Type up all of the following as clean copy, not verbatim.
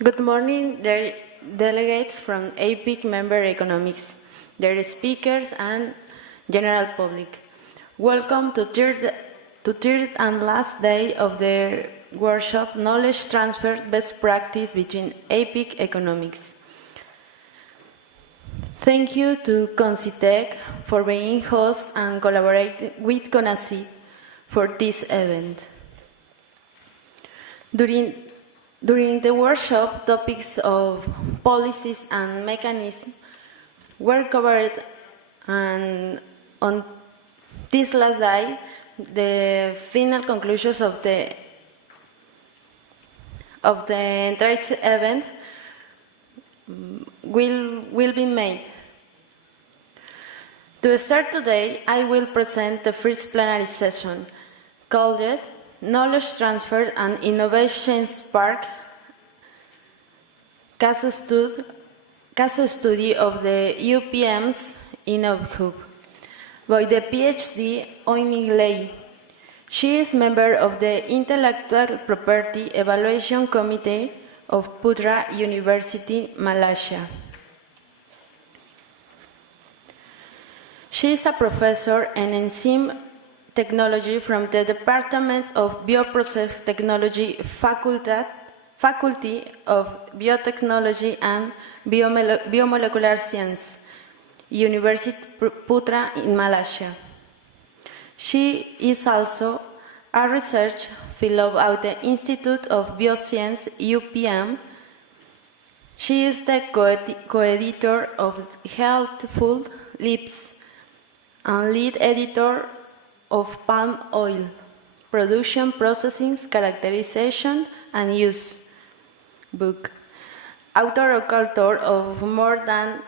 Good morning, dear delegates from APIC member economics, their speakers and general public. Welcome to third and last day of the workshop Knowledge Transfer Best Practice between APIC Economics. Thank you to Concitec for being host and collaborating with CONACYT for this event. During the workshop, topics of policies and mechanisms were covered, and on this last day, the final conclusions of the entire event will be made. To start today, I will present the first plenary session, called Knowledge Transfer and Innovation Spark, case study of the UPM's Innohub, by the PhD Oi Ming. She is member of the Intellectual Property Evaluation Committee of Putra University, Malaysia. She is a professor in enzyme technology from the Department of Bioprocess Technology, Faculty of Biotechnology and Biomolecular Science, University Putra in Malaysia. She is also a research fellow at the Institute of Bioscience, UPM. She is the co-editor of Healthful Lips and lead editor of Palm Oil, Production, Processing, Characterization, and Use book. Author or co-author of more than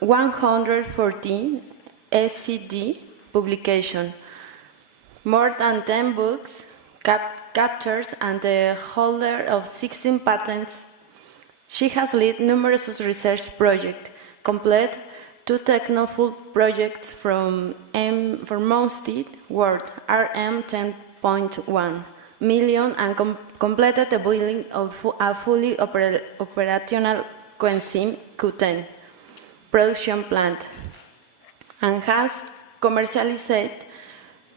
114 SCD publications, more than 10 books, chapters, and the holder of 16 patents. She has led numerous research projects, complete 2 technofull projects from Mosted World RM 10.1 million and completed the building of a fully operational coenzyme Q10 production plant, and has commercialized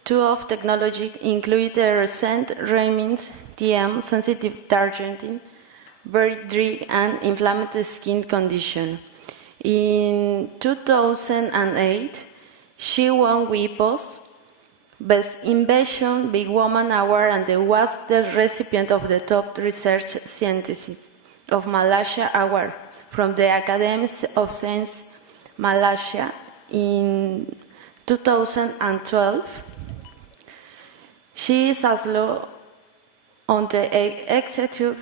2 of technology, including the recent Raymond's TM sensitive targeting, very dry and inflammatory skin condition. In 2008, she won WIPO's Best Invention Big Woman Award and was the recipient of the Top Research Scientist of Malaysia Award from the Academy of Science Malaysia in 2012. She is also on the Executive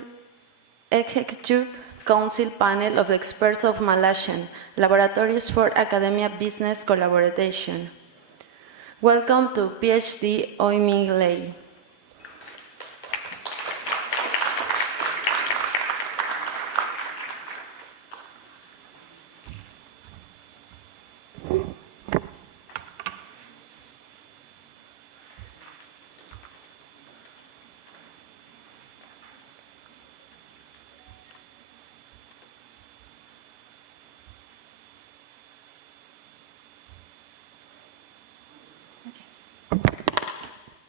Council panel of experts of Malaysian Laboratories for Academia Business Collaboration. Welcome to PhD Oi Ming Lai.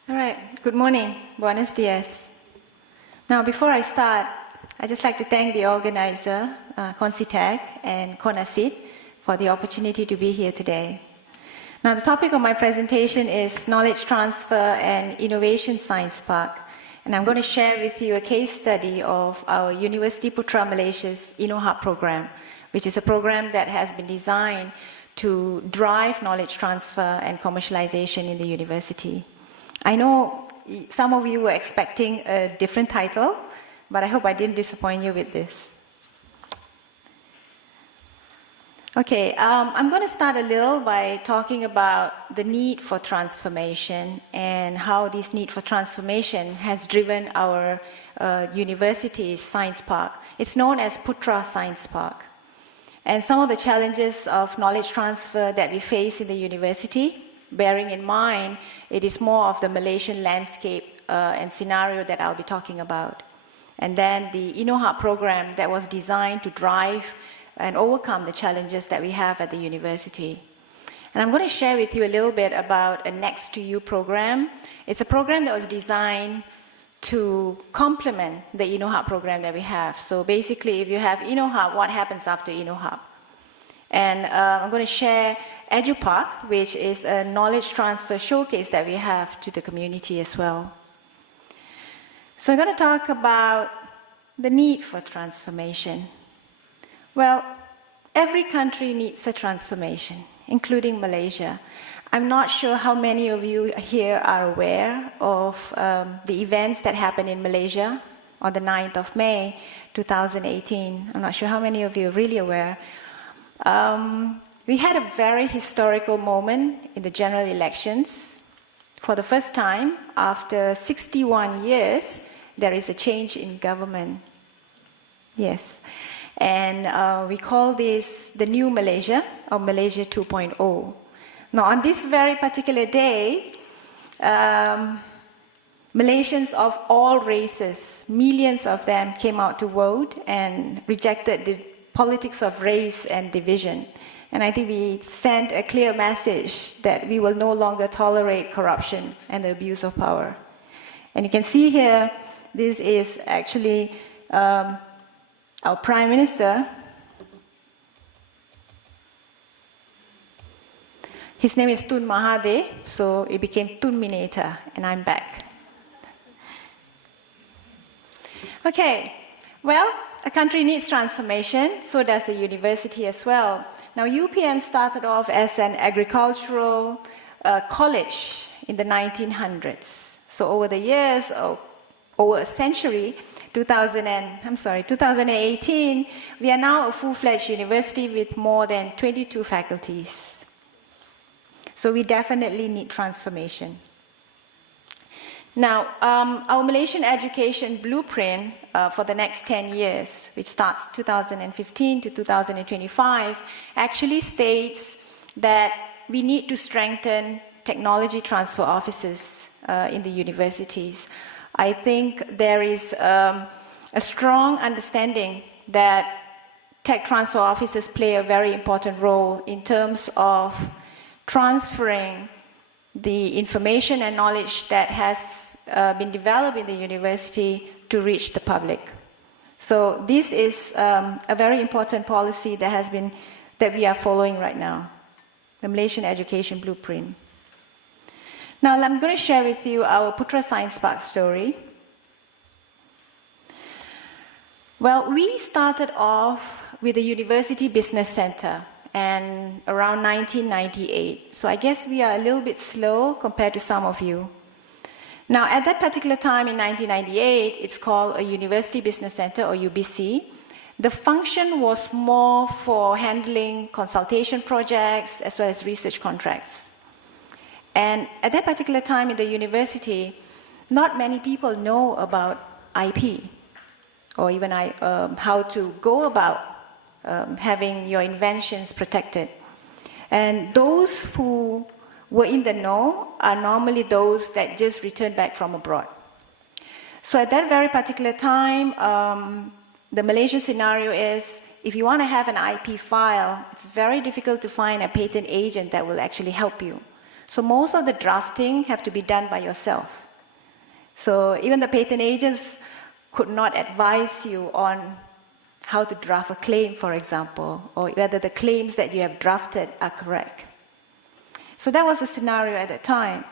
All right, good morning, buenos dias. Now, before I start, I'd just like to thank the organizer, Concitec and CONACYT, for the opportunity to be here today. Now, the topic of my presentation is Knowledge Transfer and Innovation Science Park, and I'm going to share with you a case study of our University Putra Malaysia's Innohub program, which is a program that has been designed to drive knowledge transfer and commercialization in the university. I know some of you were expecting a different title, but I hope I didn't disappoint you with this. Okay, I'm going to start a little by talking about the need for transformation and how this need for transformation has driven our university's science park. It's known as Putra Science Park. And some of the challenges of knowledge transfer that we face in the university, bearing in mind it is more of the Malaysian landscape and scenario that I'll be talking about. and then the Innohub program that was designed to drive and overcome the challenges that we have at the university. And I'm going to share with you a little bit about a Next to You program. It's a program that was designed to complement the Innohub program that we have. So basically, if you have Innohub, what happens after Innohub? And I'm going to share EduPark, which is a knowledge transfer showcase that we have to the community as well. So I'm going to talk about the need for transformation. Well, every country needs a transformation, including Malaysia. I'm not sure how many of you here are aware of the events that happened in Malaysia on the 9th of May, 2018. I'm not sure how many of you are really aware. We had a very historical moment in the general elections. For the first time, after 61 years, there is a change in government. Yes. And we call this the new Malaysia, or Malaysia 2.0. Now, on this very particular day, Malaysians of all races, millions of them came out to vote and rejected the politics of race and division. And I think we sent a clear message that we will no longer tolerate corruption and the abuse of power. And you can see here, this is actually our Prime Minister. His name is Tun Mahathir, so it became Tunminator, and I'm back. Okay, well, a country needs transformation, so does a university as well. Now, UPM started off as an agricultural college in the 1900s. So over the years, over a century, 2018, we are now a full-fledged university with more than 22 faculties. So we definitely need transformation. Now, our Malaysian education blueprint for the next 10 years, which starts 2015 to 2025, actually states that we need to strengthen technology transfer offices in the universities. I think there is a strong understanding that tech transfer offices play a very important role in terms of transferring the information and knowledge that has been developed in the university to reach the public. So this is a very important policy that we are following right now, the Malaysian Education Blueprint. Now I'm going to share with you our Putra Science Park story. Well, we started off with the University Business Center and around 1998. So I guess we are a little bit slow compared to some of you. Now, at that particular time in 1998, it's called a University Business Center, or UBC. The function was more for handling consultation projects as well as research contracts. And at that particular time in the university, not many people know about IP, or even how to go about having your inventions protected. And those who were in the know are normally those that just returned back from abroad. So at that very particular time, the Malaysia scenario is, if you want to have an IP file, it's very difficult to find a patent agent that will actually help you. So most of the drafting have to be done by yourself. So even the patent agents could not advise you on how to draft a claim, for example, or whether the claims that you have drafted are correct. So that was the scenario at that time.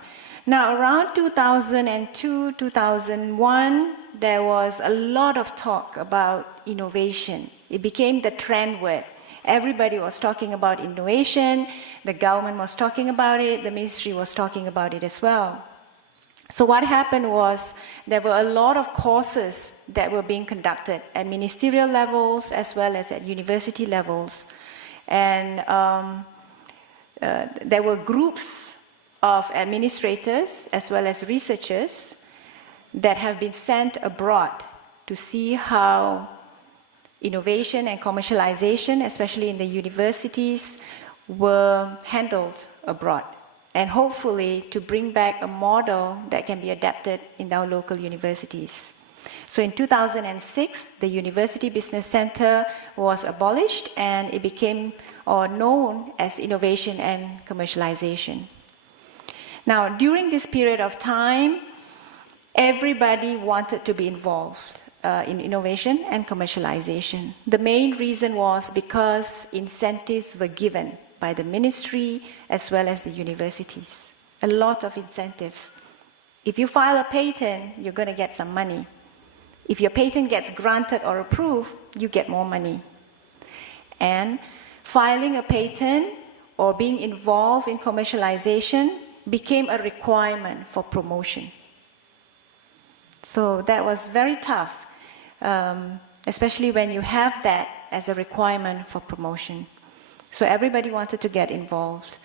Now, around 2002, 2001, there was a lot of talk about innovation. It became the trend word. Everybody was talking about innovation, the government was talking about it, the ministry was talking about it as well. So what happened was there were a lot of courses that were being conducted at ministerial levels as well as at university levels. And there were groups of administrators as well as researchers that have been sent abroad to see how innovation and commercialization, especially in the universities, were handled abroad, and hopefully to bring back a model that can be adapted in our local universities. So in 2006, the University Business Center was abolished and it became known as innovation and commercialization. Now, during this period of time, everybody wanted to be involved in innovation and commercialization. The main reason was because incentives were given by the ministry as well as the universities. A lot of incentives. If you file a patent, you're going to get some money. If your patent gets granted or approved, you get more money. And filing a patent or being involved in commercialization became a requirement for promotion. So that was very tough, especially when you have that as a requirement for promotion. So everybody wanted to get involved.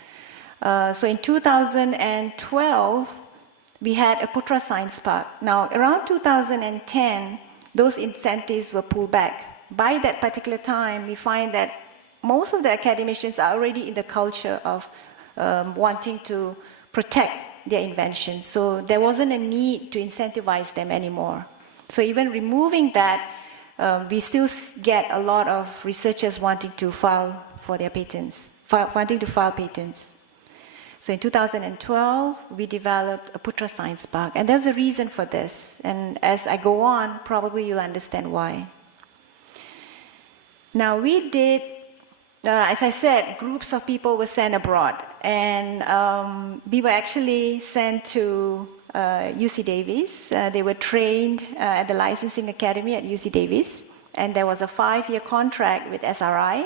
So in 2012, we had a Putra Science Park. Now, around 2010, those incentives were pulled back. By that particular time, we find that most of the academicians are already in the culture of wanting to protect their inventions. So there wasn't a need to incentivize them anymore. So even removing that, we still get a lot of researchers wanting to file for their patents, wanting to file patents. So in 2012, we developed a Putra Science Park, and there's a reason for this. And as I go on, probably you'll understand why. Now we did, as I said, groups of people were sent abroad, and we were actually sent to UC Davis. They were trained at the Licensing Academy at UC Davis, and there was a 5-year contract with SRI.